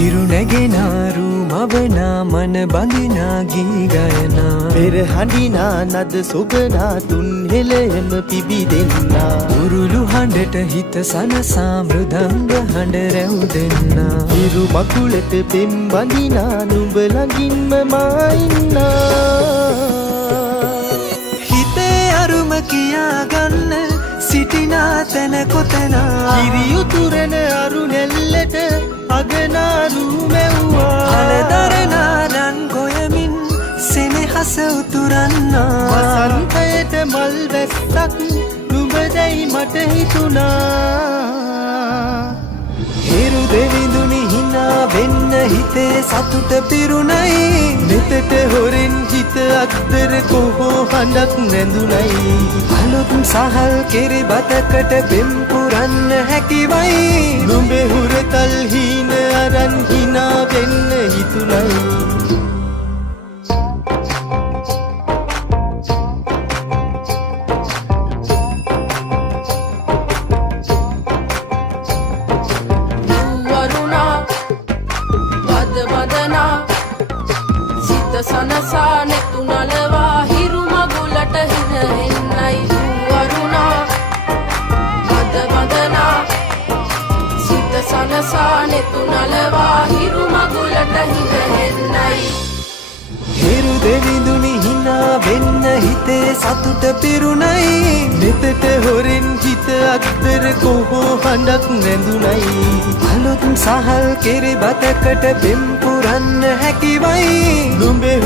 හිරු නැගෙනාරු මවනා මන බඳිනා ගී ගයනා පෙර හඬිනා නද සොබනා තුන් හෙළයම පිබිදෙන්නා උරුළු හඬට හිත සනසා මෘදංග හඬ රැව් දෙන්නා හිරු මකුලට පෙම් බඳිනා නුඹ ළඟින්ම මා ඉන්නා හිතේ අරුම කියාගන්න සිටිනා තැන කොතනා කිරියුතුරන අරු නැල්ලට අගනාරු මැව්වා අලදරනානන් ගොයමින් සෙනෙහස උතුරන්නා වසන්තයට මල් වැස්සක් නුඹදැයි මට හිතුණා හිරු දෙවිඳුනි හිනා වෙන්න හිතේ සතුට පිරුණයි නෙතට හොරෙන් හිත අත්තර කොහෝ හඬක් නැඳුනයි අලුත් සහල් කෙරි බතකට පෙම් පුරන්න හැකිවයි නුඹේ හුරතල් හීන අරන් හිනා වෙන්න හිතුණයි සනසා නෙතු නලවා හිරු මගුලට හින එන්නයි වරුණා බද බදනා සිත සනසා නෙතු නලවා හිරු මගුලට හින එන්නයි හිරු දෙවිඳුනි හිනා වෙන්න හිතේ සතුට පිරුණයි නෙතට හොරෙන් හිත අත්තර කොහෝ හඬක් නැඳුනයි අලුත් සහල් කෙරි බතකට පෙම් පුරන්න හැකිවයි නුඹේ